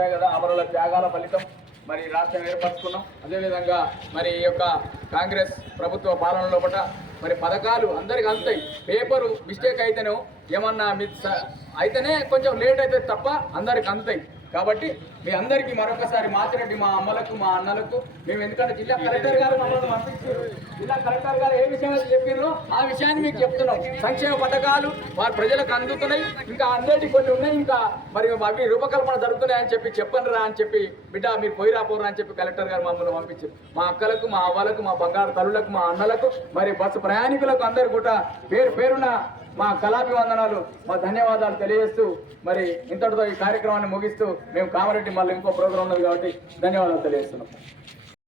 వచ్చాయి కదా, అమరుల త్యాగాల ఫలితం మరి రాష్ట్రం ఏర్పరచుకున్నాం. అదేవిధంగా మరి ఈ యొక్క కాంగ్రెస్ ప్రభుత్వ పాలన లోపల మరి పథకాలు అందరికి అందుతాయి. పేపరు మిస్టేక్ అయితేనే ఏమన్నా అయితేనే కొంచెం లేట్ అయితే తప్ప అందరికి అందుతాయి. కాబట్టి మీ అందరికీ మరొకసారి మాచిరెడ్డి మా అమ్మలకు మా అన్నలకు మేము, ఎందుకంటే జిల్లా కలెక్టర్ గారు మమ్మల్ని పంపించారు, జిల్లా కలెక్టర్ గారు ఏ విషయం అయితే చెప్పారో ఆ విషయాన్ని మీకు చెప్తున్నాం. సంక్షేమ పథకాలు వారి ప్రజలకు అందుతున్నాయి, ఇంకా అందేటి కొన్ని ఉన్నాయి, ఇంకా మరి అవి రూపకల్పన జరుగుతున్నాయని చెప్పి చెప్పండిరా అని చెప్పి, బిడ్డ మీరు పోయిరా పోరా అని చెప్పి కలెక్టర్ గారు మమ్మల్ని పంపించారు. మా అక్కలకు మా అవ్వలకు మా బంగారు తల్లులకు మా అన్నలకు మరి బస్సు ప్రయాణికులకు అందరు కూడా పేరు పేరున మా కళాభివందనాలు మా ధన్యవాదాలు తెలియజేస్తూ మరి ఇంతటితో ఈ కార్యక్రమాన్ని ముగిస్తూ మేము కామారెడ్డి మళ్ళీ ఇంకో ప్రోగ్రాం ఉన్నది కాబట్టి ధన్యవాదాలు తెలియజేస్తున్నాం.